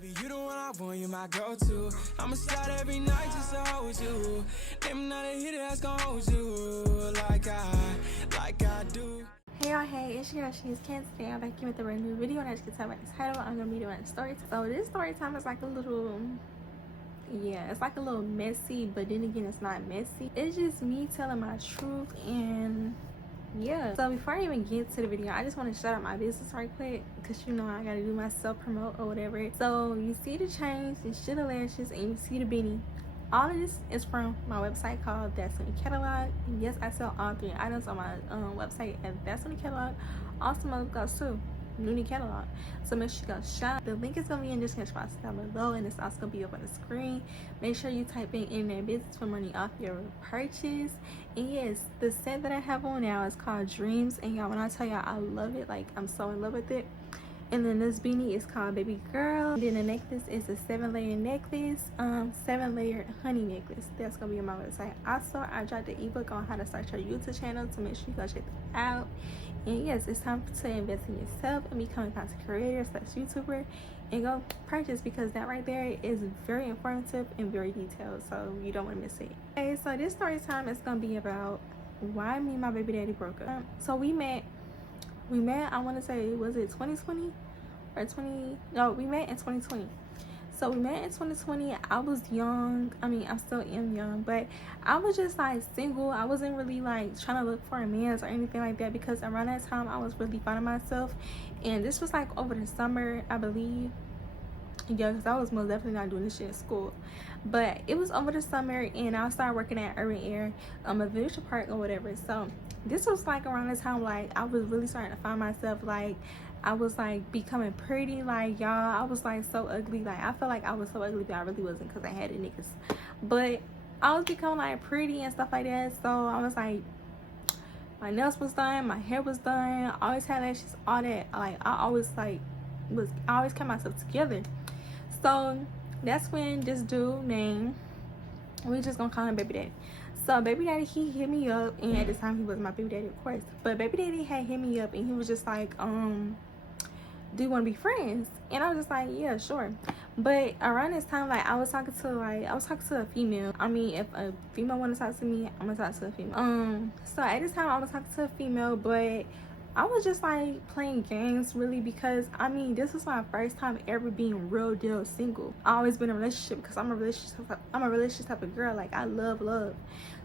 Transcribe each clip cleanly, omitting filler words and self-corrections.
Baby, you the one I want, you my go-to. I'ma slide every night just to hold you. Them not a hitter that's gonna hold you like I do. Hey y'all, hey, it's your girl, she's Cancer. Today I'm back here with a brand new video, and as you can tell by the title, I'm gonna be doing a story time. So this story time is like a little, it's like a little messy, but then again, it's not messy. It's just me telling my truth, and yeah. So before I even get to the video, I just want to shout out my business right quick, because you know I gotta do my self-promote or whatever. So you see the chains, the shit lashes, and you see the beanie. All of this is from my website called That's When the Catalog. Yes, I sell all 3 items on my website at That's When the Catalog. Also my link goes to Nurys catalog, so make sure you go shop. The link is gonna be in the description box down below, and it's also gonna be up on the screen. Make sure you type in their business for money off your purchase. And yes, the set that I have on now is called Dreams, and y'all, when I tell y'all I love it, like I'm so in love with it. And then this beanie is called Baby Girl. And then the necklace is a 7-layer necklace, 7-layer honey necklace. That's gonna be on my website. Also, I dropped the ebook on how to start your YouTube channel, so make sure you go check that out. And yes, it's time to invest in yourself and become a content creator / YouTuber, and go purchase, because that right there is very informative and very detailed, so you don't want to miss it. Okay, so this story time is gonna be about why me and my baby daddy broke up. So we met, I want to say, was it 2020 or 20? No, we met in 2020. So we met in 2020. I was young. I mean, I still am young, but I was just like single. I wasn't really like trying to look for a man or anything like that, because around that time I was really finding myself. And this was like over the summer, I believe. Yeah, because I was most definitely not doing this shit in school. But it was over the summer, and I started working at Urban Air, a Venture Park or whatever. So this was like around the time like I was really starting to find myself. Like I was like becoming pretty, like y'all, I was like so ugly. Like I felt like I was so ugly, but I really wasn't, because I had it niggas. But I was becoming like pretty and stuff like that. So I was like, my nails was done, my hair was done, I always had lashes, all that. Like I always kept myself together. So that's when this dude named, we just gonna call him Baby Daddy. So Baby Daddy, he hit me up, and at the time he was my baby daddy, of course. But Baby Daddy had hit me up, and he was just like, do you want to be friends? And I was just like, yeah, sure. But around this time, like I was talking to a female. I mean, if a female want to talk to me, I'm gonna talk to a female. So at this time I was talking to a female, but I was just like playing games really, because I mean, this was my first time ever being real deal single. I always been in a relationship, because I'm a relationship type of girl. Like I love.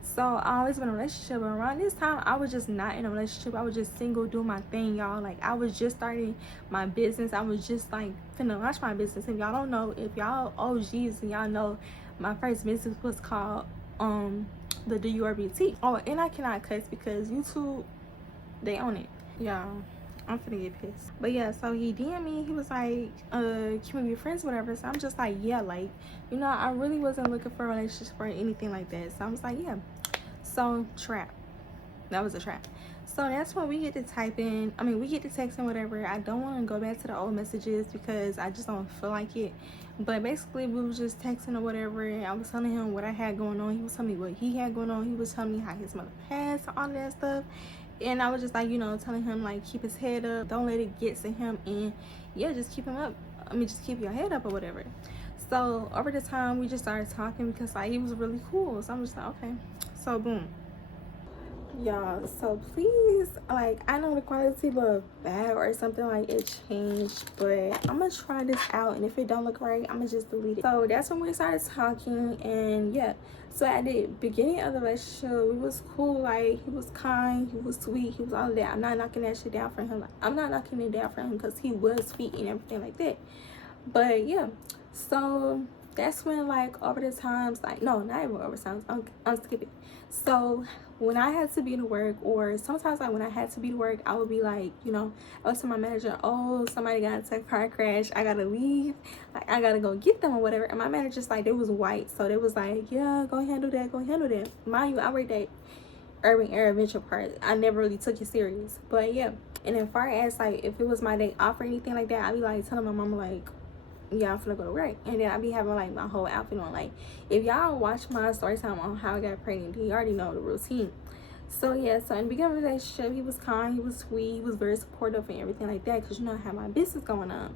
So I always been in a relationship, but around this time I was just not in a relationship. I was just single, doing my thing, y'all. Like I was just starting my business. I was just like finna launch my business. If y'all don't know, if y'all OGs and y'all know, my first business was called the DURBT. Oh, and I cannot cuss because YouTube, they own it. Y'all, I'm finna get pissed. But yeah, so he DM'd me. He was like, can we be friends, whatever? So I'm just like, yeah, like, you know, I really wasn't looking for a relationship or anything like that. So I was like, yeah. So trap. That was a trap. So that's when we get to typing. I mean, we get to texting, whatever. I don't want to go back to the old messages because I just don't feel like it. But basically, we was just texting or whatever. I was telling him what I had going on. He was telling me what he had going on. He was telling me how his mother passed, all of that stuff. And I was just like, you know, telling him like, keep his head up, don't let it get to him, and yeah, just keep him up. I mean, just keep your head up or whatever. So over the time we just started talking, because like he was really cool. So I'm just like, okay. So boom, y'all, so please, like, I know the quality look bad or something, like it changed, but I'm gonna try this out, and if it don't look right, I'm gonna just delete it. So that's when we started talking, and yeah, so at the beginning of the relationship, we was cool. Like he was kind, he was sweet, he was all of that. I'm not knocking that shit down for him. Like, I'm not knocking it down for him, because he was sweet and everything like that. But yeah, so that's when, like, over the times, like, no, not even over times, I'm skipping. So when I had to be to work, or sometimes like when I had to be to work, I would be like, you know, I would tell my manager, oh, somebody got into a car crash, I gotta leave, like I gotta go get them or whatever. And my manager's like, they was white, so they was like, yeah, go handle that. Mind you, I worked at Urban Air Venture Park. I never really took it serious, but yeah. And as far as like if it was my day off or anything like that, I'd be like telling my mama like, yeah, I'm finna go to work. And then I be having like my whole outfit on. Like if y'all watch my story time on how I got pregnant, you already know the routine. So yeah, so in the beginning of the relationship, he was kind, he was sweet, he was very supportive and everything like that, because you know I had my business going on.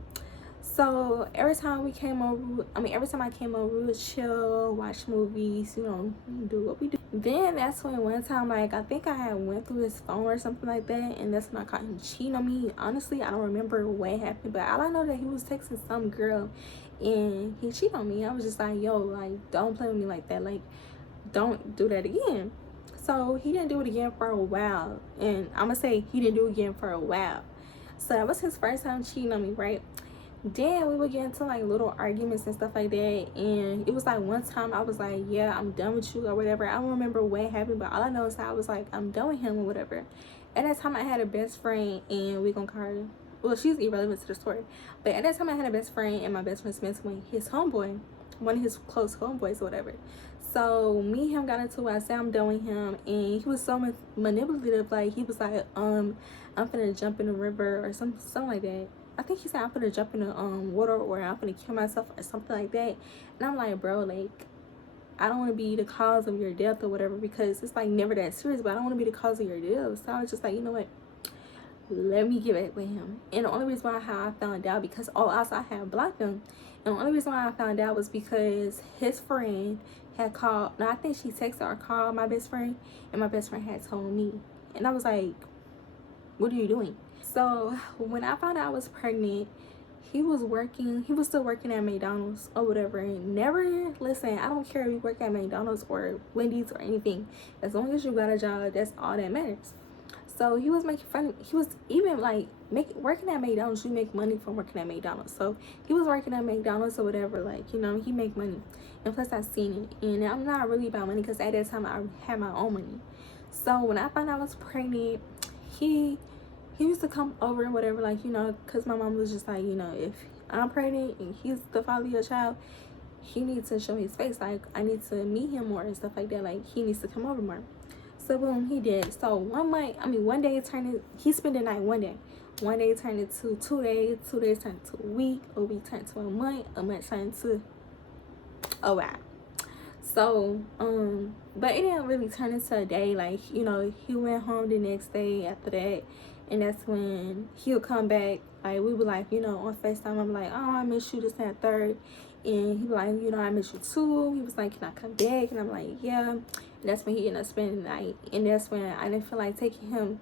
So every time we came over, every time I came over, we would chill, watch movies, you know, do what we do. Then that's when one time, like, I think I had went through his phone or something like that, and that's when I caught him cheating on me. Honestly, I don't remember what happened, but all I know that he was texting some girl, and he cheated on me. I was just like, yo, like, don't play with me like that. Like, don't do that again. So he didn't do it again for a while, and I'm gonna say he didn't do it again for a while. So that was his first time cheating on me, right? Then we would get into like little arguments and stuff like that, and it was like one time I was like, yeah, I'm done with you or whatever. I don't remember what happened, but all I know is I was like, I'm done with him or whatever. At that time I had a best friend, and we gonna call her, well, she's irrelevant to the story, but at that time I had a best friend, and my best friend's messing with his homeboy, one of his close homeboys or whatever. So me and him got into it. I said I'm done with him, and he was so manipulative. Like, he was like, I'm finna jump in the river or something like that. I think he said I'm gonna jump in the water, or I'm gonna kill myself or something like that. And I'm like, bro, like, I don't want to be the cause of your death or whatever, because it's like never that serious, but I don't want to be the cause of your death. So I was just like, you know what, let me get back with him. And the only reason why how I found out, because also I had blocked him, and the only reason why I found out was because his friend had called. Now I think she texted or called my best friend, and my best friend had told me, and I was like, what are you doing? So when I found out I was pregnant, he was still working at McDonald's or whatever. And never, listen, I don't care if you work at McDonald's or Wendy's or anything. As long as you got a job, that's all that matters. So he was making fun. He was even like working at McDonald's. You make money from working at McDonald's. So he was working at McDonald's or whatever. Like, you know, he make money. And plus I seen it. And I'm not really about money, because at that time I had my own money. So when I found out I was pregnant, he used to come over and whatever, like, you know, because my mom was just like, you know, if I'm pregnant and he's the father of your child, he needs to show his face. Like, I need to meet him more and stuff like that. Like, he needs to come over more. So boom, he did. So one day it turned, he spent the night one day. One day turned into 2 days, 2 days turned to a week turned to a month turned to a while. So, but it didn't really turn into a day. Like, you know, he went home the next day after that, and that's when he'll come back. Like, we were like, you know, on FaceTime, I'm like, oh, I miss you, this and that, third. And he was like, you know, I miss you too. He was like, can I come back? And I'm like, yeah. And that's when he ended up spending the night. And that's when I didn't feel like taking him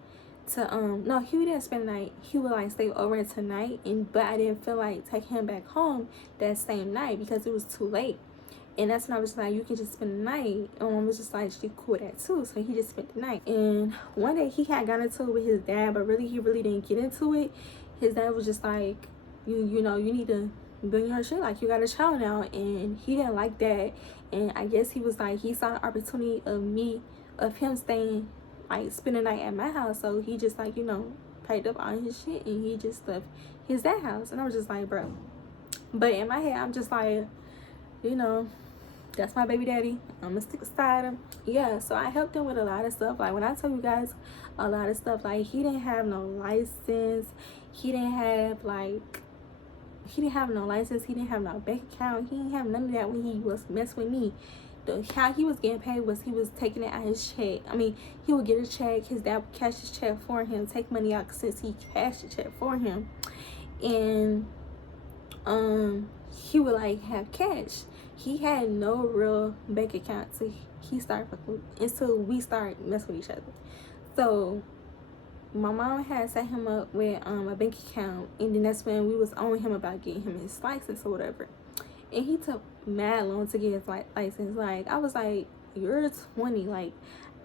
to, no, he didn't spend the night. He would like stay over tonight, but I didn't feel like taking him back home that same night because it was too late. And that's when I was like, you can just spend the night. And mom was just like, she cool with that too. So he just spent the night. And one day he had got into it with his dad, but really he really didn't get into it. His dad was just like, you know, you need to bring her shit. Like, you got a child now. And he didn't like that. And I guess he was like, he saw the opportunity of him staying, like, spend the night at my house. So he just like, you know, packed up all his shit and he just left his dad's house. And I was just like, bro. But in my head, I'm just like, you know, that's my baby daddy. I'm gonna stick beside him. Yeah, so I helped him with a lot of stuff. Like, when I tell you guys a lot of stuff, like, he didn't have no license. He didn't have no license. He didn't have no bank account. He didn't have none of that when he was messing with me. How he was getting paid was he was taking it out of his check. I mean, he would get a check. His dad would cash his check for him, take money out since he cashed the check for him. And he would like have cash. He had no real bank account until we started messing with each other. So my mom had set him up with a bank account, and then that's when we was on him about getting him his license or whatever. And he took mad long to get his license. Like, I was like, you're 20. Like,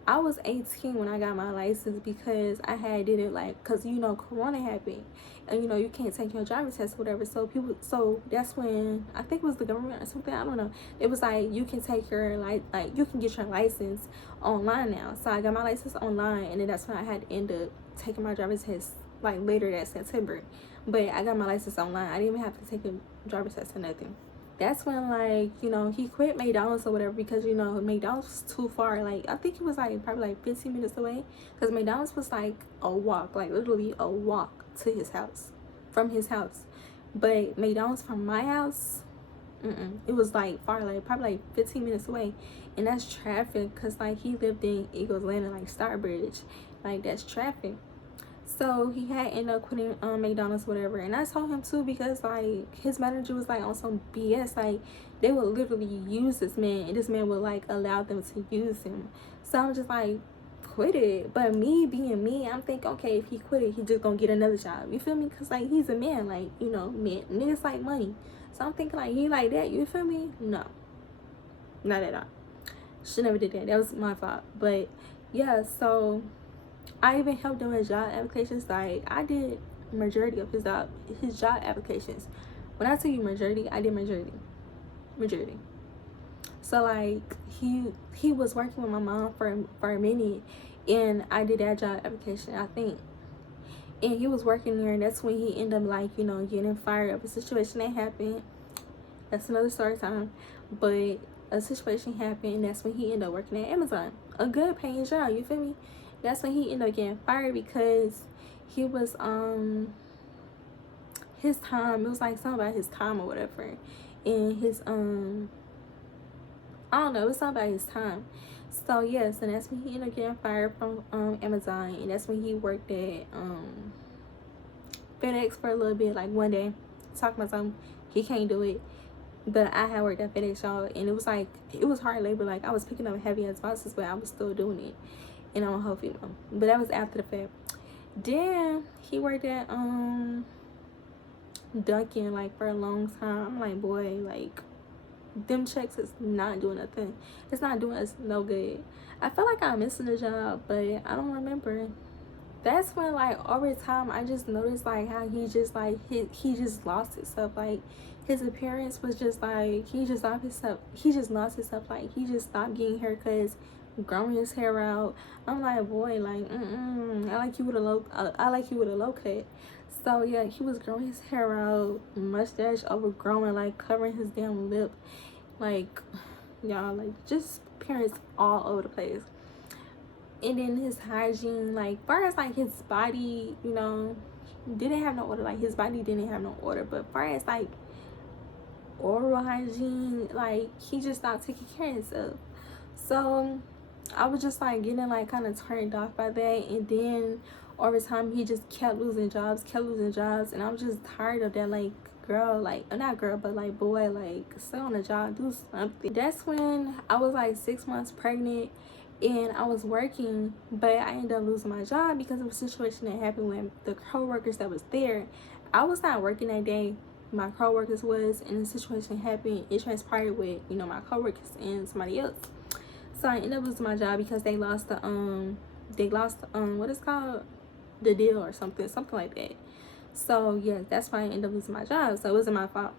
I was 18 when I got my license because I had did it, like, because, you know, Corona happened. And, you know, you can't take your driver's test or whatever. So that's when, I think it was the government or something, I don't know. It was like, you can take your, like you can get your license online now. So I got my license online, and then that's when I had to end up taking my driver's test, like, later that September. But I got my license online. I didn't even have to take a driver's test or nothing. That's when, like, you know, he quit McDonald's or whatever because, you know, McDonald's was too far. Like, I think it was like probably like 15 minutes away, because McDonald's was like a walk, like literally a walk to his house, from his house. But McDonald's from my house, it was like far, like probably like 15 minutes away. And that's traffic, because like he lived in Eagles Landing, like Starbridge, like that's traffic. So he had ended up quitting McDonald's, whatever. And I told him too, because like his manager was like on some BS. Like they would literally use this man, and this man would like allow them to use him. So I'm just like, quit it. But me being me, I'm thinking, okay, if he quit it, he just gonna get another job. You feel me? Cause like he's a man, like, you know, man, niggas like money. So I'm thinking like he like that. You feel me? No, not at all. Should never did that. That was my fault. But yeah, so I even helped him with job applications. Like I did majority of his job applications. When I tell you majority, I did majority. So like he was working with my mom for a minute, and I did that job application, I think. And he was working there, and that's when he ended up like, you know, getting fired of a situation that happened. That's another story time. But a situation happened, and that's when he ended up working at Amazon. A good paying job, you feel me? That's when he ended up getting fired because he was his time, it was like something about his time or whatever. And his I don't know, it was something about his time. So yes, and that's when he ended up getting fired from Amazon, and that's when he worked at FedEx for a little bit, like one day, talking about something he can't do it. But I had worked at FedEx, y'all, and it was like, it was hard labor. Like I was picking up heavy ass boxes, but I was still doing it. And I'm a whole female. But that was after the fact. Then he worked at Dunkin' like for a long time. I'm like, boy, like them checks is not doing nothing. It's not doing us no good. I feel like I'm missing a job, but I don't remember. That's when like over time I just noticed like how he just like he just lost himself. Like his appearance was just like he just lost himself. Like he just stopped getting haircuts, growing his hair out. I'm like, boy, like I like you with a low cut. So yeah, he was growing his hair out, mustache overgrowing, like covering his damn lip, like y'all, like just appearance all over the place. And then his hygiene, like far as like his body, you know, didn't have no order. Like his body didn't have no order, but far as like oral hygiene, like he just stopped taking care of himself. So I was just like getting like kind of turned off by that. And then over time he just kept losing jobs, and I'm just tired of that. Like, girl, like not girl, but like boy, like stay on the job, do something. That's when I was like 6 months pregnant, and I was working, but I ended up losing my job because of a situation that happened with the co-workers that was there. I was not working that day, my co-workers was, and the situation happened. It transpired with, you know, my co-workers and somebody else. So I ended up losing my job because they lost the what is called, the deal or something like that. So yeah, that's why I ended up losing my job. So it wasn't my fault.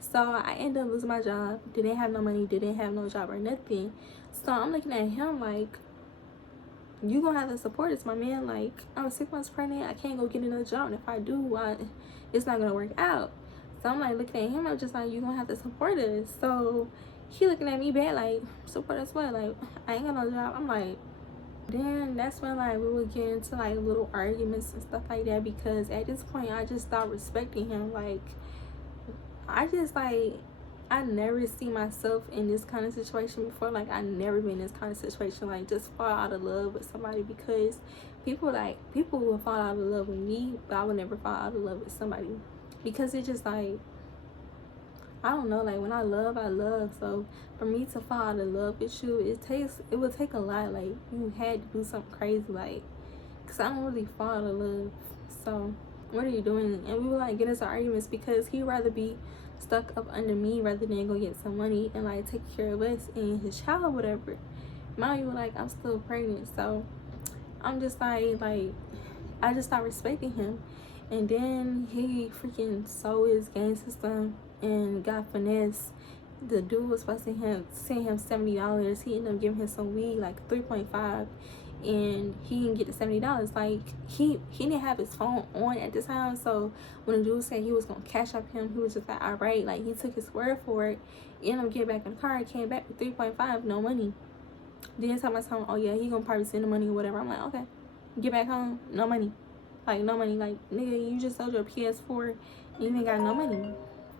So I ended up losing my job, didn't have no money, didn't have no job or nothing. So I'm looking at him like, you gonna have to support us, my man. Like, I'm 6 months pregnant, I can't go get another job, and if I do, it's not gonna work out. So I'm like looking at him, I'm just like, you gonna have to support us. So he looking at me bad, like, support us what? Like, I ain't got no job. I'm like, then that's when like we would get into like little arguments and stuff like that, because at this point I just stopped respecting him. Like, I just like, I never see myself in this kind of situation before. Like, I never been in this kind of situation, like just fall out of love with somebody, because people will fall out of love with me, but I would never fall out of love with somebody, because it just like, I don't know, like when I love. So for me to fall out of love with you, it would take a lot. Like, you had to do something crazy, like, because I don't really fall out of love. So what are you doing? And we would like get into arguments because he'd rather be stuck up under me rather than go get some money and like take care of us and his child or whatever. Mind you, like, I'm still pregnant. So I'm just like I just stopped respecting him. And then he freaking sold his game system and got finesse. The dude was supposed to send him $70. He ended up giving him some weed, like 3.5, and he didn't get the $70. Like, he didn't have his phone on at the time, so when the dude said he was gonna cash up him, he was just like, all right. Like, he took his word for it. Ended up getting back in the car, came back with 3.5, no money. Then tell my son, oh yeah, he gonna probably send the money or whatever. I'm like, okay. Get back home, no money. Like, no money. Like, nigga, you just sold your PS4 and you ain't got no money.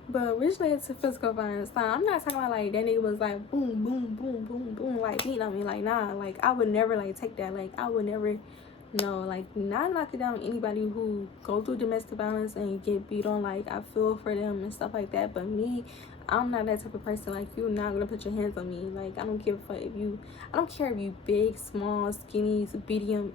But which led to physical violence. Now, I'm not talking about like that nigga was like boom, boom, boom, boom, boom, like beating on me. Like, nah, like I would never like take that. Like, I would never No, like, not knocking down anybody who go through domestic violence and get beat on. Like, I feel for them and stuff like that. But me, I'm not that type of person. Like, you're not gonna put your hands on me. Like, I don't give a fuck if you, I don't care if you big, small, skinny, medium,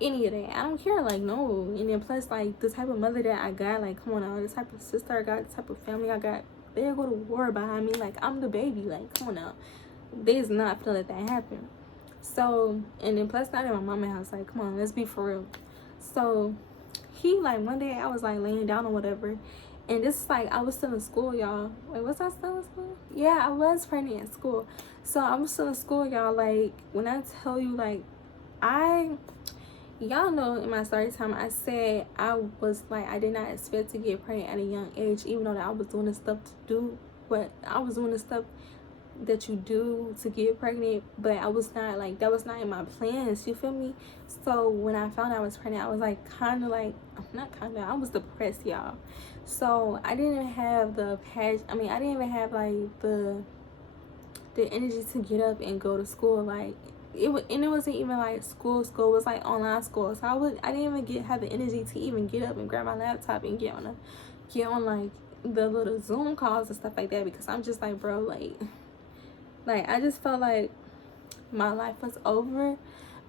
any of that. I don't care. Like, no. And then plus, like, the type of mother that I got, like, come on now, the type of sister I got, the type of family I got, they'll go to war behind me. Like, I'm the baby. Like, come on now. They's not gonna let that happen. So, and then plus not in my mama's house. Like, come on, let's be for real. So, he, like, one day I was, like, laying down or whatever. And this is, like, I was still in school, y'all. Wait, was I still in school? Yeah, I was pregnant in school. So, I was still in school, y'all. Like, when I tell you, like, y'all know in my story time, I said I was, like, I did not expect to get pregnant at a young age, even though that I was doing the stuff to do what I was doing the stuff that you do to get pregnant, but I was not, like, that was not in my plans, you feel me? So when I found out I was pregnant, I was like, kind of like, not kind of, I was depressed, y'all. So I didn't even have the passion, I didn't even have, like, the energy to get up and go to school. Like, it wasn't even like school it was like online school. So I didn't even have the energy to even get up and grab my laptop and get on like the little Zoom calls and stuff like that, because I'm just like, bro, like, I just felt like my life was over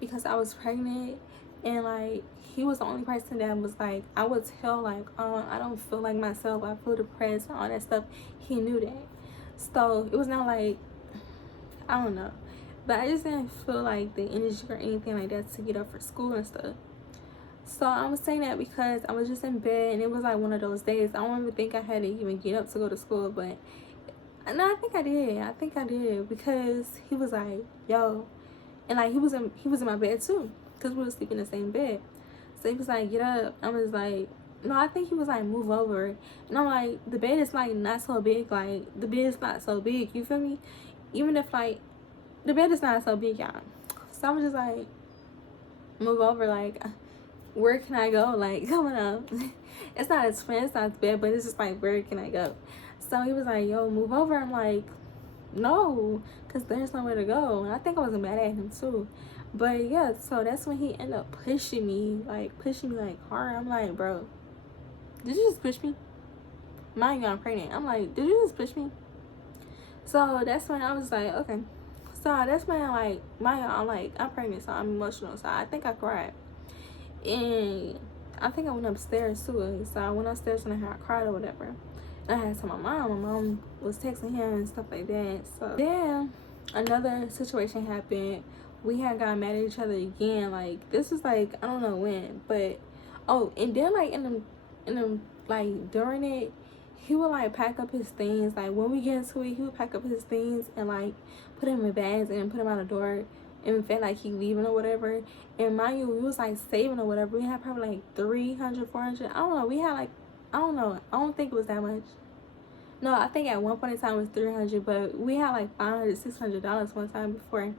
because I was pregnant. And, like, he was the only person that was like, I would tell, like, I don't feel like myself, I feel depressed and all that stuff. He knew that. So it was not like, I don't know, but I just didn't feel like the energy or anything like that to get up for school and stuff. So I was saying that because I was just in bed, and it was like one of those days. I don't even think I had to even get up to go to school, but no, I think I did because he was like, yo, and, like, he was in my bed too, because we were sleeping in the same bed. So he was like, get up. I was like, no, I think he was like, move over. And I'm like, the bed is, like, not so big. Like, the bed is not so big, you feel me? Even if, like, the bed is not so big, y'all. So I was just like, move over. Like, where can I go? Like, come on. It's not a twin, it's not a bed, but it's just like, where can I go? So he was like, yo, move over. I'm like, no, because there's nowhere to go. And I think I was mad at him too. But yeah, so that's when he ended up pushing me like hard. I'm like, bro, did you just push me? Mind you, I'm pregnant. I'm like, did you just push me? So that's when I was like, okay. So that's when, like, I'm pregnant, so I'm emotional. So I think I cried. And I think I went upstairs too. So I went upstairs and I cried or whatever. And I had to my mom. My mom was texting him and stuff like that. So then another situation happened. We had got mad at each other again. Like, this was like, I don't know when, but and then, like, in the like, during it, he would, like, pack up his things. Like, when we get into it, he would pack up his things and, like, put them in bags and put them out the door and felt like he leaving or whatever. And mind you, we was, like, saving or whatever. We had probably like 300, 400. I don't know. We had, like, I don't know. I don't think it was that much. No, I think at one point in time it was 300, but we had like $500, $600 one time before.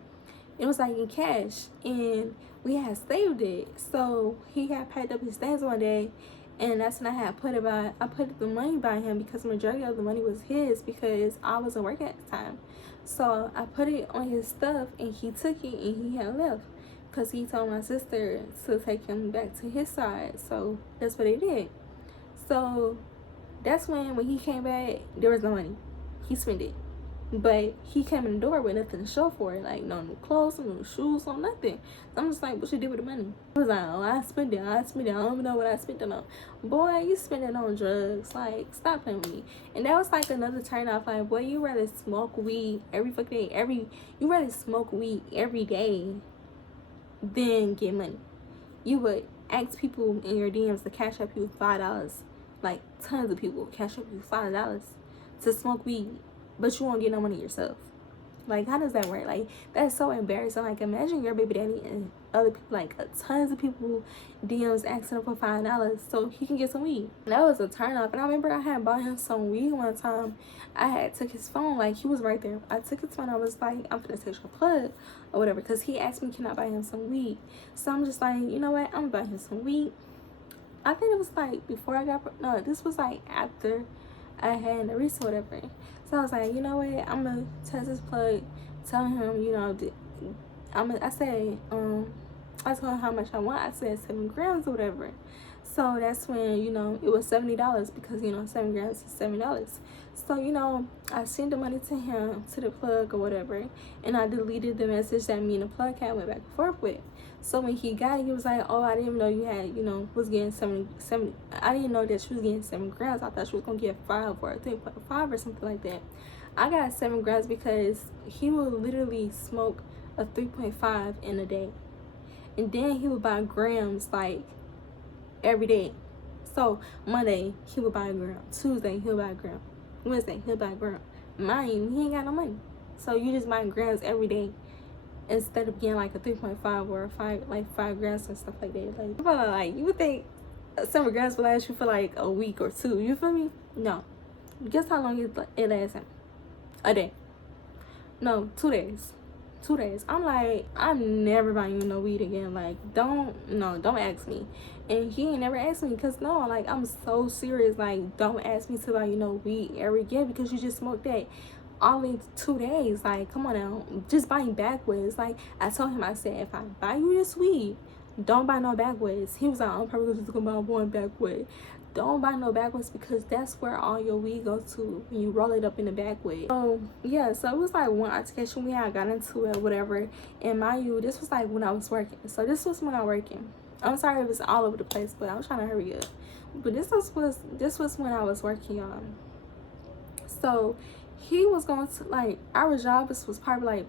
It was like in cash, and we had saved it. So he had packed up his things one day, and that's when I put the money by him, because the majority of the money was his, because I wasn't working at the time. So I put it on his stuff, and he took it, and he had left because he told my sister to take him back to his side. So that's what he did. So that's when he came back, there was no money. He spent it. But he came in the door with nothing to show for it. Like, no new clothes, no new shoes, no nothing. So I'm just like, what you did with the money? He was like, oh, I spent it. I don't even know what I spent it on. Boy, you spent it on drugs. Like, stop playing with me. And that was like another turn off. Like, boy, you rather smoke weed every fucking day. You rather smoke weed every day than get money. You would ask people in your DMs to cash up you $5. Like, tons of people cash up you $5 to smoke weed, but you won't get no money yourself. Like, how does that work? Like, that's so embarrassing. Like, imagine your baby daddy and other people, like, tons of people DMs asking him for $5 so he can get some weed. That was a turn off. And I remember I had bought him some weed one time. I had took his phone, like, he was right there. I took his phone. I was like, I'm gonna take your plug or whatever, because he asked me, can I buy him some weed? So I'm just like, you know what, I'm gonna buy him some weed. I think it was like before I got, no, this was like after I had Nurys or whatever. So I was like, you know what, I'm gonna test this plug, tell him, you know, I said, I told him how much I want. I said 7 grams or whatever. So that's when, you know, it was $70 because, you know, 7 grams is $70. So, you know, I sent the money to him, to the plug or whatever, and I deleted the message that me and the plug had went back and forth with. So when he got it, he was like, oh, I didn't know you had, you know, was getting 70. I didn't know that she was getting 7 grams. I thought she was going to get 5 or 3.5 or something like that. I got 7 grams because he would literally smoke a 3.5 in a day. And then he would buy grams, like, every day. So Monday he would buy a gram, Tuesday he'll buy a gram, Wednesday he'll buy a gram. Mind you, he ain't got no money, so you just buying grams every day instead of getting like a 3.5 or a 5 grams and stuff like that. Like you would think 7 grams will last you for like a week or 2, you feel me? No, guess how long it lasts him? A day. No, 2 days. 2 days. I'm like, I'm never buying you no weed again. Like, don't ask me. And he ain't never asked me because, no, like, I'm so serious. Like, don't ask me to buy you no weed ever again because you just smoked that all in 2 days. Like, come on now. Just buying backwards. Like, I told him, I said, if I buy you this weed, don't buy no backwards. He was like, I'm probably just gonna buy one backwood. Don't buy no backwoods because that's where all your weed goes to when you roll it up in the backwood. So yeah, so it was like one altercation we had, got into it, whatever. And mind you, this was like when I was working. So this was when I was working. I'm sorry if it's all over the place, but I'm trying to hurry up. But this was when I was working on. So he was going to, like, our job was probably like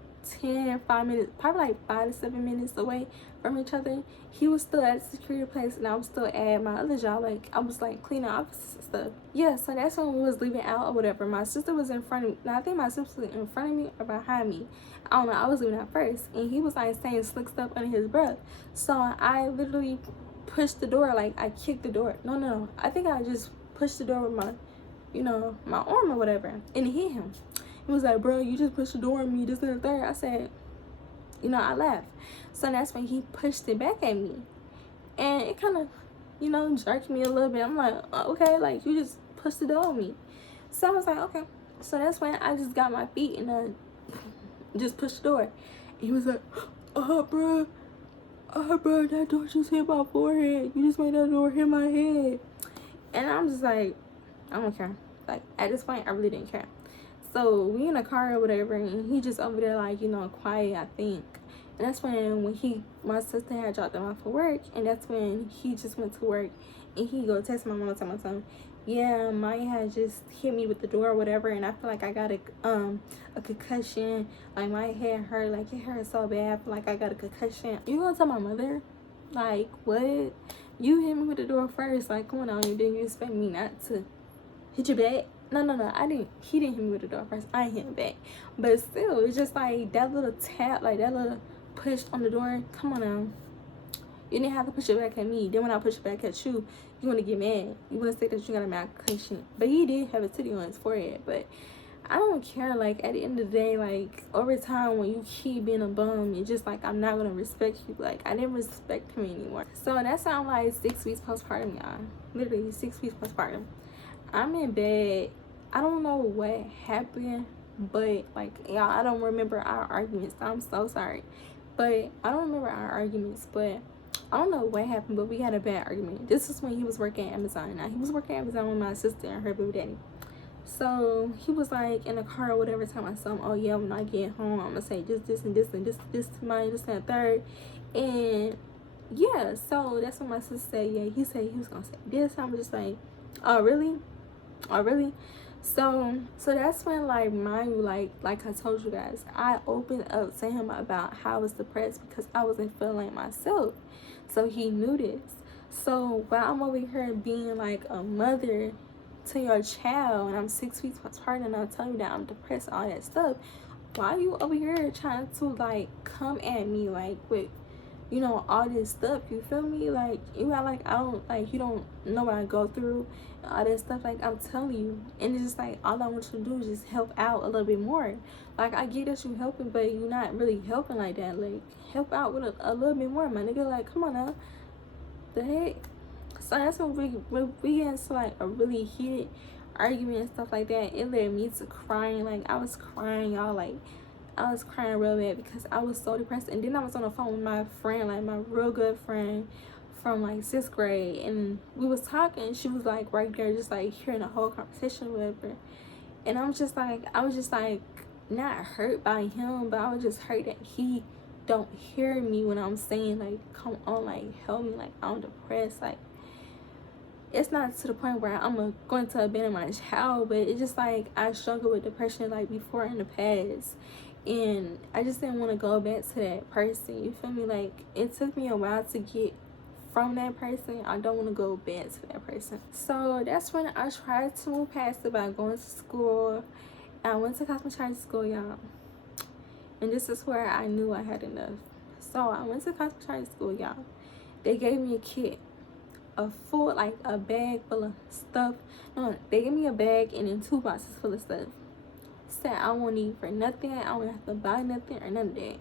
5 minutes, probably like 5 to 7 minutes away from each other. He was still at the security place and I was still at my other job. Like, I was like cleaning offices and stuff. Yeah, so that's when we was leaving out or whatever. My sister was in front of me. Now I think my sister was in front of me or behind me. I don't know, I was leaving out first. And he was like saying slick stuff under his breath. So I literally pushed the door, like I kicked the door. No. I think I just pushed the door with my, you know, my arm or whatever. And it hit him. He was like, bro, you just pushed the door on me, this and the third. I said, you know, I laughed. So that's when he pushed it back at me. And it kind of, you know, jerked me a little bit. I'm like, okay, like, you just pushed the door on me. So I was like, okay. So that's when I just got my feet and I just pushed the door. And he was like, bro, that door just hit my forehead. You just made that door hit my head. And I'm just like, I don't care. Like, at this point, I really didn't care. So we in a car or whatever, and he just over there, like, you know, quiet, I think. And that's when my sister had dropped him off for work, and that's when he just went to work, and he go text my mom and tell my son, yeah, Maya had just hit me with the door or whatever, and I feel like I got a concussion. Like, my head hurt, like, it hurt so bad, I feel like I got a concussion. You gonna tell my mother? Like, what? You hit me with the door first, like, come on now, you didn't expect me not to hit your back? No, I didn't. He didn't hit me with the door first. I hit him back. But still, it's just like that little tap, like that little push on the door. Come on now. You didn't have to push it back at me. Then when I push it back at you, you want to get mad. You want to say that you got a mad concussion. But he did have a titty on his forehead. But I don't care. Like, at the end of the day, like, over time, when you keep being a bum, it's just like, I'm not going to respect you. Like, I didn't respect him anymore. So that sounds like 6 weeks postpartum, y'all. Literally 6 weeks postpartum. I'm in bed. I don't know what happened, but, like, y'all, I don't remember our arguments. I'm so sorry. But I don't remember our arguments, but I don't know what happened, but we had a bad argument. This is when he was working at Amazon. Now, he was working at Amazon with my sister and her baby daddy. So he was, like, in the car or whatever, telling my son, oh, yeah, when I get home, I'm going to say this and this and this to my, this and third. And, yeah, so that's when my sister said, yeah, he said he was going to say this. I'm just like, oh, really? Oh, really? So that's when, like, like I told you guys, I opened up to him about how I was depressed because I wasn't feeling like myself. So he knew this. So while I'm over here being like a mother to your child and I'm 6 weeks postpartum and I'm telling you that I'm depressed, all that stuff, why are you over here trying to, like, come at me, like, with, you know, all this stuff? You feel me? Like, you got, like, I don't, like, you don't know what I go through, all that stuff. Like, I'm telling you. And it's just like, all I want you to do is just help out a little bit more. Like, I get that you helping, but you're not really helping like that. Like, help out with a little bit more, my nigga. Like, come on now. The heck? So that's when we get into, like, a really heated argument and stuff like that. It led me to crying. Like, I was crying, y'all. Like, I was crying real bad because I was so depressed. And then I was on the phone with my friend, like my real good friend from like 6th grade, and we was talking. She was like right there, just like hearing the whole conversation or whatever. And I was just like not hurt by him, but I was just hurt that he don't hear me when I'm saying like, come on, like help me, like I'm depressed. Like it's not to the point where I'm going to abandon my child, but it's just like I struggled with depression like before in the past, and I just didn't want to go back to that person. You feel me? Like it took me a while to get from that person. I don't want to go back to that person. So that's when I tried to move past it by going to school. I went to cosmetology school, y'all, and this is where I knew I had enough. So I went to cosmetology school, y'all. They gave me a kit, a full, like a bag full of stuff. No, they gave me a bag and then 2 boxes full of stuff. Said I won't need for nothing. I don't have to buy nothing or none of that.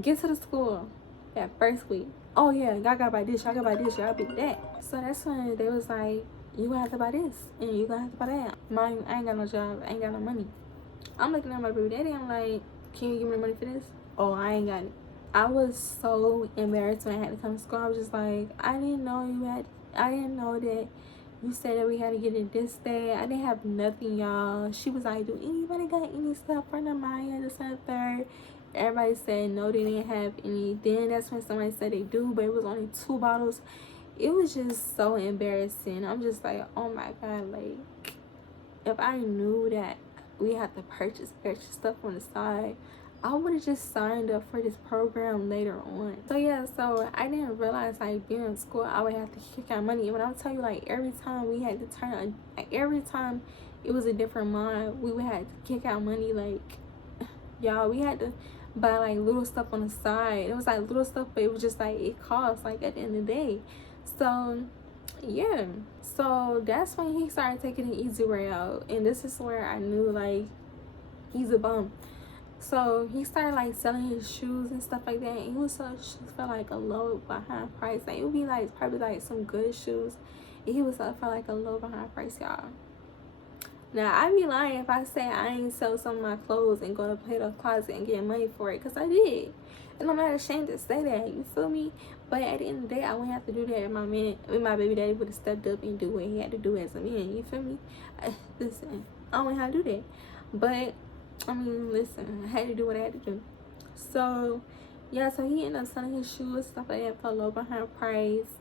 Get to the school that first week. Oh yeah, y'all gotta buy this, y'all gotta buy this, y'all gotta buy that. So that's when they was like, you gonna have to buy this and you gonna have to buy that. Mine, I ain't got no job, I ain't got no money. I'm looking at my baby daddy, I'm like, can you give me the money for this? Oh, I ain't got it. I was so embarrassed when I had to come to school. I was just like, I didn't know that you said that we had to get it this day. I didn't have nothing, y'all. She was like, do anybody got any stuff for Namaya, this and the third? Everybody said no, they didn't have any. Then that's when somebody said they do, but it was only 2 bottles. It was just so embarrassing. I'm just like, oh my God, like, if I knew that we had to purchase extra stuff on the side, I would have just signed up for this program later on. So yeah, so I didn't realize like being in school, I would have to kick out money. And when I tell you, like every time we had to turn, like every time it was a different month, we would have to kick out money. Like y'all, we had to buy like little stuff on the side. It was like little stuff, but it was just like it cost like at the end of the day. So yeah, so that's when he started taking the easy way out, and this is where I knew like he's a bum. So he started like selling his shoes and stuff like that, and he would sell shoes for like a low behind price. Like it would be like probably like some good shoes, and he would sell for like a low behind price, y'all. Now I'd be lying if I say I ain't sell some of my clothes and go to Plato's Closet and get money for it, because I did, and I'm not ashamed to say that. You feel me? But at the end of the day, I wouldn't have to do that if my baby daddy would have stepped up and do what he had to do as a man. You feel me? Listen, I wouldn't have to do that. But I mean, listen, I had to do what I had to do. So yeah, so he ended up selling his shoes, stuff like that, for a low behind price.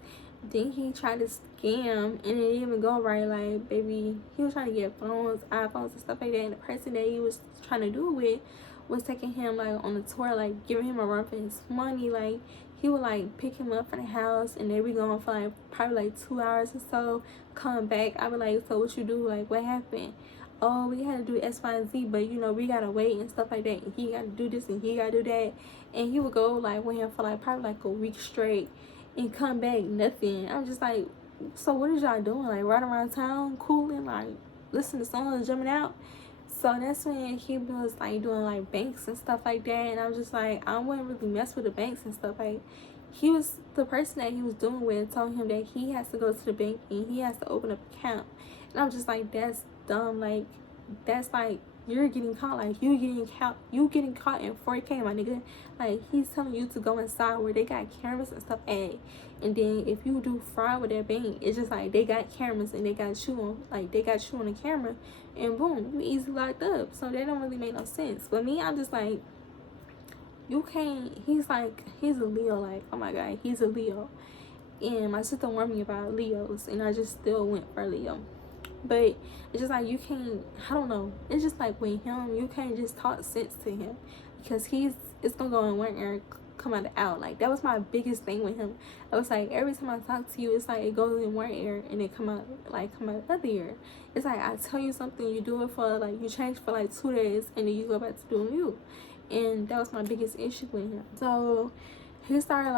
Then he tried to scam, and it didn't even go right. Like, baby, he was trying to get phones, iPhones and stuff like that, and the person that he was trying to do it with was taking him like on a tour, like giving him a run for his money. Like he would like pick him up from the house, and they be going for like probably like 2 hours or so, come back. I be like, so what you do? Like, what happened? Oh, we had to do X, Y, and Z, but you know, we gotta wait and stuff like that, and he gotta do this and he gotta do that. And he would go like with him for like probably like a week straight and come back nothing. I'm just like, so what is y'all doing? Like riding around town cooling, like listening to songs, jumping out? So that's when he was like doing like banks and stuff like that, and I was just like, I wouldn't really mess with the banks and stuff. Like he was, the person that he was doing with told him that he has to go to the bank and he has to open up an account, and I'm just like, that's dumb. Like that's like, you're getting caught. Like you getting caught in 4K, my nigga. Like he's telling you to go inside where they got cameras and stuff at, and then if you do fraud with that bank, it's just like they got cameras and they got you on, like they got you on the camera, and boom, you easily locked up. So that don't really make no sense. But me, I'm just like, you can't. He's like, he's a Leo. Like, oh my God, he's a Leo. And my sister warned me about Leos, and I just still went for Leo. But it's just like, you can't, I don't know, it's just like with him, you can't just talk sense to him, because it's gonna go in one ear, come out the out. Like that was my biggest thing with him. I was like, every time I talk to you, it's like it goes in one ear and it come out the other ear. It's like I tell you something, you do it for like, you change for like 2 days, and then you go back to doing you. And that was my biggest issue with him. So he started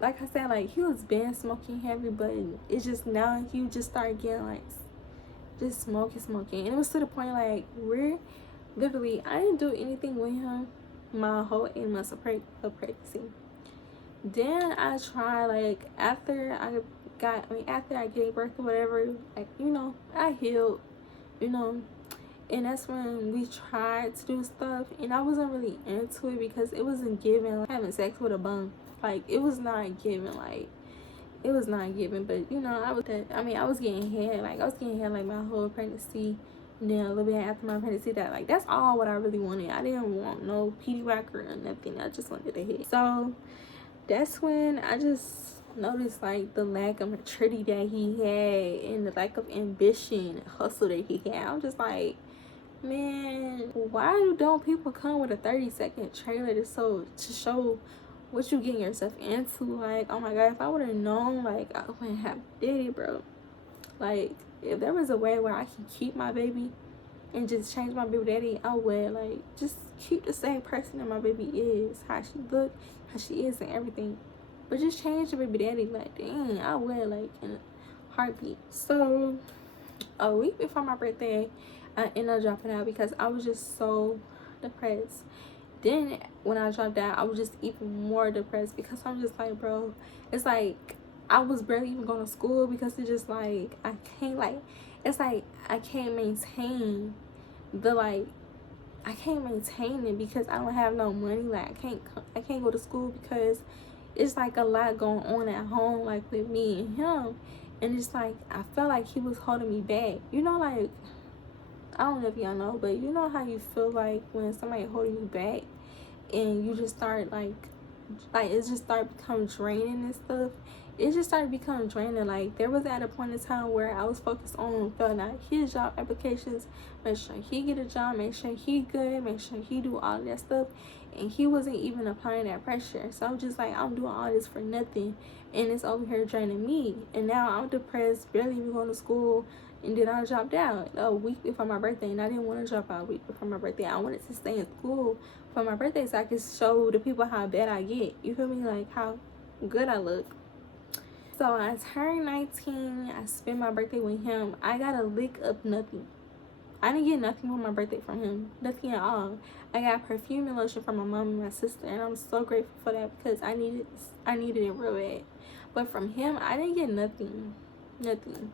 like I said, like he was been smoking heavy, but it's just now he just started getting like just smoking, and it was to the point like we're literally, I didn't do anything with him my whole 8 months of pregnancy. Then I tried, like after I gave birth or whatever, like, you know, I healed, you know, And that's when we tried to do stuff, and I wasn't really into it because it wasn't giving like having sex with a bum. Like it was not giving, like it was not giving. But you know, I was getting head, like I was getting head like my whole pregnancy. And then a little bit after my pregnancy, that like that's all what I really wanted. I didn't want no PD whacker or nothing. I just wanted a head. So that's when I just noticed like the lack of maturity that he had and the lack of ambition and hustle that he had. I'm just like, man, why don't people come with a 30-second trailer to show what you getting yourself into? Like, oh my god, if I would have known, like I wouldn't have did it, bro. Like, if there was a way where I can keep my baby and just change my baby daddy, I would. Like, just keep the same person that my baby is, how she look, how she is, and everything. But just change the baby daddy. Like, dang, I would, like, in a heartbeat. So a week before my birthday, I ended up dropping out because I was just so depressed. Then when I dropped out, I was just even more depressed because I'm just like, bro, it's like I was barely even going to school because it's just like I can't, like, it's like I can't maintain the, like, I can't maintain it because I don't have no money. Like I can't go to school because it's like a lot going on at home, like with me and him. And it's like I felt like he was holding me back, you know. Like, I don't know if y'all know, but you know how you feel like when somebody holding you back and you just start like it just started becoming draining and stuff. It just started becoming draining. Like, there was at a point in time where I was focused on filling out his job applications, make sure he get a job, make sure he good, make sure he do all that stuff, and he wasn't even applying that pressure. So I'm just like, I'm doing all this for nothing, and it's over here draining me. And now I'm depressed, barely even going to school. And then I dropped out a week before my birthday, and I didn't want to drop out a week before my birthday. I wanted to stay in school for my birthday so I could show the people how bad I get. You feel me? Like, how good I look. So I turned 19. I spent my birthday with him. I got a lick of nothing. I didn't get nothing for my birthday from him. Nothing at all. I got perfume and lotion from my mom and my sister, and I'm so grateful for that because I needed it real bad. But from him, I didn't get nothing. Nothing.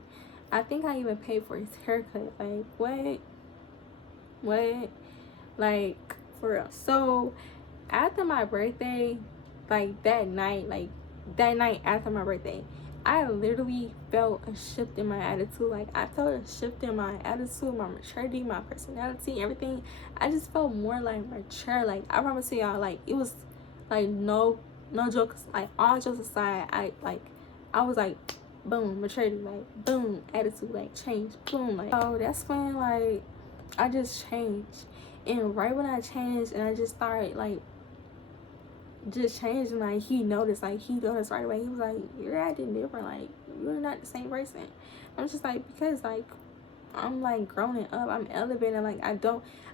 I think I even paid for his haircut. Like, what? Like, for real. So after my birthday, like that night after my birthday, I literally felt a shift in my attitude. Like, I felt a shift in my attitude, my maturity, my personality, everything. I just felt more like mature. Like, I promise to y'all, like, it was like no jokes, like all jokes aside, I was like, boom, maturity, like boom, attitude, like change, boom. Like, so that's when like I just changed. And right when I changed and I just started like just changing, like he noticed right away. He was like, you're acting different, like you're not the same person. I'm just like, because like I'm like growing up, I'm elevating. Like,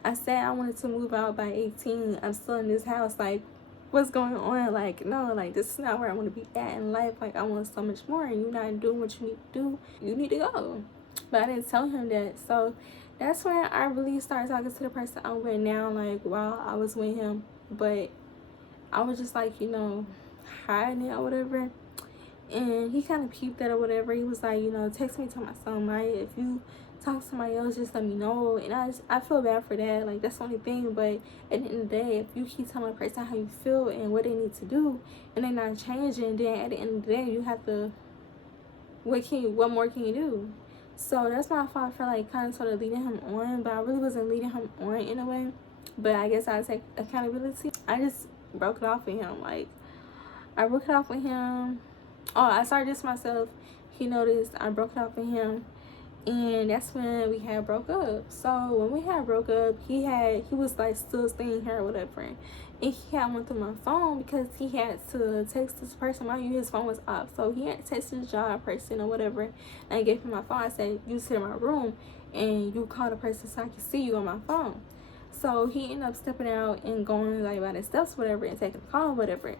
I said I wanted to move out by 18. I'm still in this house. Like, what's going on? Like, no, like this is not where I want to be at in life. Like, I want so much more, and you're not doing what you need to do. You need to go. But I didn't tell him that. So that's when I really started talking to the person I'm with now, like while I was with him. But I was just like, hiding it or whatever. And he kind of peeped that or whatever. He was like, text me to my son, Maya, if you talk to somebody else, just let me know. And I feel bad for that. Like, that's the only thing. But at the end of the day, if you keep telling a person how you feel and what they need to do, and they're not changing, then at the end of the day, you have to, what more can you do? So that's my fault for like kind of sort of leading him on, but I really wasn't leading him on in a way. But I guess I take accountability. I just broke it off with him. Like, I broke it off with him. Oh, I started this myself. He noticed I broke it off with him, and that's when we had broke up. So when we had broke up, he was like still staying here or whatever, and he had went through my phone because he had to text this person. Mind you, his phone was off, so he had to text his job person or whatever. And I gave him my phone. I said, you sit in my room and you call the person so I can see you on my phone. So he ended up stepping out and going like by the steps, whatever, and taking the call, whatever.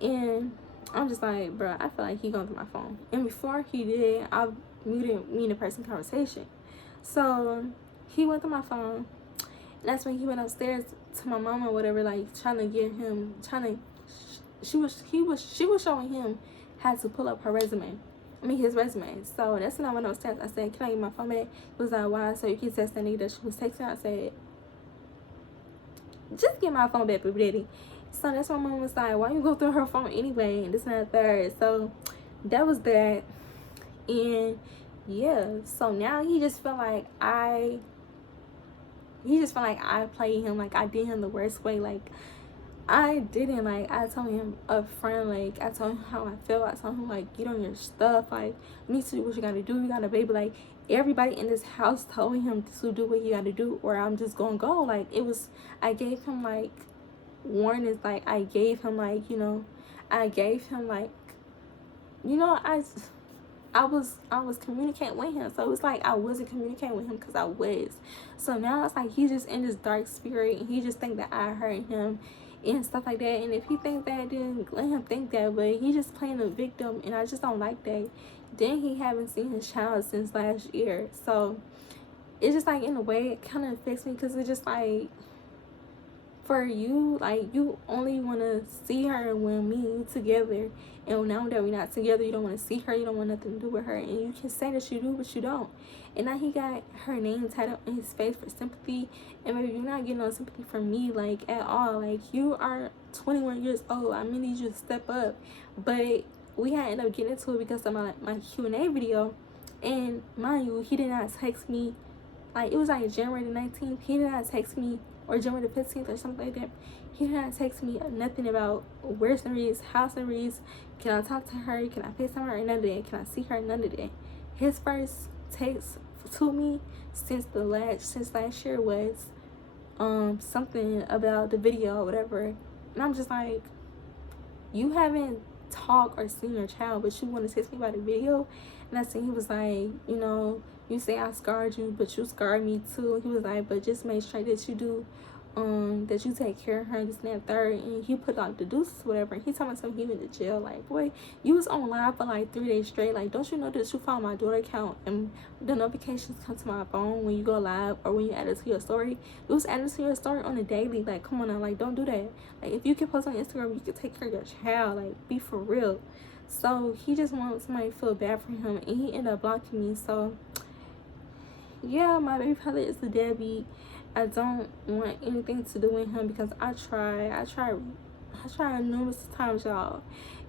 And I'm just like, bro, I feel like he going through my phone. And before he did, I muted me and the person conversation. So he went through my phone. And that's when he went upstairs to my mom or whatever, like she was showing him how to pull up her resume. his resume. So that's when I went upstairs. I said, can I get my phone back? He was like, why? So you can text that nigga that she was texting. I said, just get my phone back, baby daddy. So that's when my mom was like, why you go through her phone anyway? And this and that third. So that was that. And yeah, so now he just felt like I played him, like I did him the worst way. Like I didn't. Like I told him up front, like I told him how I felt. I told him like, get on your stuff, like you need to do what you gotta do. You got a baby. Like everybody in this house told him to do what he gotta do, or I'm just gonna go. Like it was, I gave him like warnings. Like I gave him like, I gave him like, I was communicating with him. So it's like I wasn't communicating with him because I was. So now it's like he's just in this dark spirit and he just think that I hurt him and stuff like that. And if he think that, then let him think that. But he just playing the victim, and I just don't like that. Then he haven't seen his child since last year. So it's just like, in a way, it kind of affects me because it's just like, for you, like you only want to see her when me and you together, and now that we're not together, you don't want to see her, you don't want nothing to do with her, and you can say that you do, but you don't. And now he got her name tied up in his face for sympathy, and maybe you're not getting no sympathy from me, like at all. Like you are 21 years old, I need you to step up. But we had ended up getting into it because of my Q&A video, and mind you, he did not text me. Like it was like January the 19th, he did not text me, or January the 15th or something like that. He did not text me nothing about where's Nurys, how's Nurys, can I talk to her, can I FaceTime her, none of that, can I see her, none of that. His first text to me since last year was something about the video or whatever. And I'm just like, you haven't talked or seen your child, but you want to text me about the video? And I said, he was like, you say I scarred you, but you scarred me too. He was like, but just make sure that you do, that you take care of her, this and that third. And he put like the deuces, whatever. And he told me something, he went to jail. Like, boy, you was on live for like 3 days straight. Like, don't you know that you follow my daughter account and the notifications come to my phone when you go live or when you add it to your story? It was added to your story on a daily. Like, come on now, like, don't do that. Like, if you can post on Instagram, you can take care of your child. Like, be for real. So he just wanted somebody to feel bad for him, and he ended up blocking me. So yeah, my baby father is a deadbeat. I don't want anything to do with him because I tried numerous times, y'all.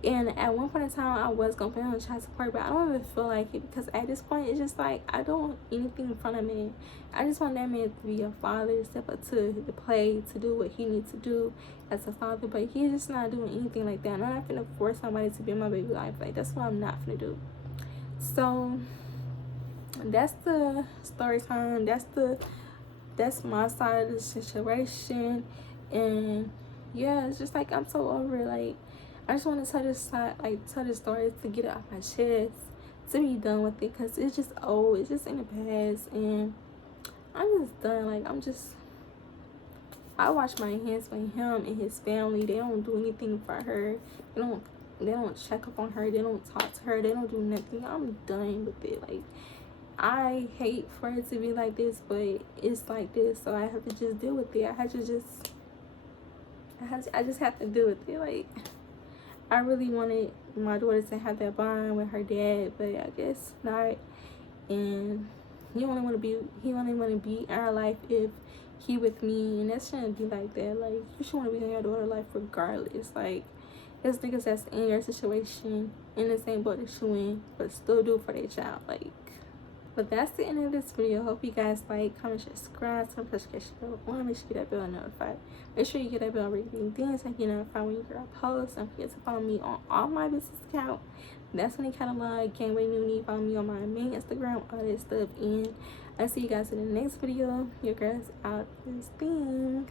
And at one point in time, I was gonna put him on child support, but I don't even feel like it because at this point, it's just like I don't want anything in front of me. I just want that man to be a father, to step up to the plate, to do what he needs to do as a father. But he's just not doing anything like that. And I'm not gonna force somebody to be in my baby life. Like that's what I'm not gonna do. So that's the story time. That's my side of the situation. And yeah, it's just like I'm so over it. Like I just want to tell this story to get it off my chest, to be done with it, because it's just old, it's just in the past, and I'm just done. Like I wash my hands with him and his family. They don't do anything for her. They don't check up on her. They don't talk to her. They don't do nothing. I'm done with it. Like I hate for it to be like this, but it's like this, so I have to just deal with it. I just have to deal with it. Like I really wanted my daughter to have that bond with her dad, but I guess not. And he only want to be in our life if he with me, and that shouldn't be like that. Like you should want to be in your daughter's life regardless. Like there's niggas that's in your situation in the same boat that you in, but still do for their child. Like. But that's the end of this video. Hope you guys like, comment, share, subscribe, some notification bell on. Make sure you get that bell notified. Make sure you get that bell ringing then so you get notified when you hear a post. Don't forget to follow me on all my business accounts. That's when you catalog. Can't wait new need. Follow me on my main Instagram, all that stuff. And I'll see you guys in the next video. Your girl's out this thing.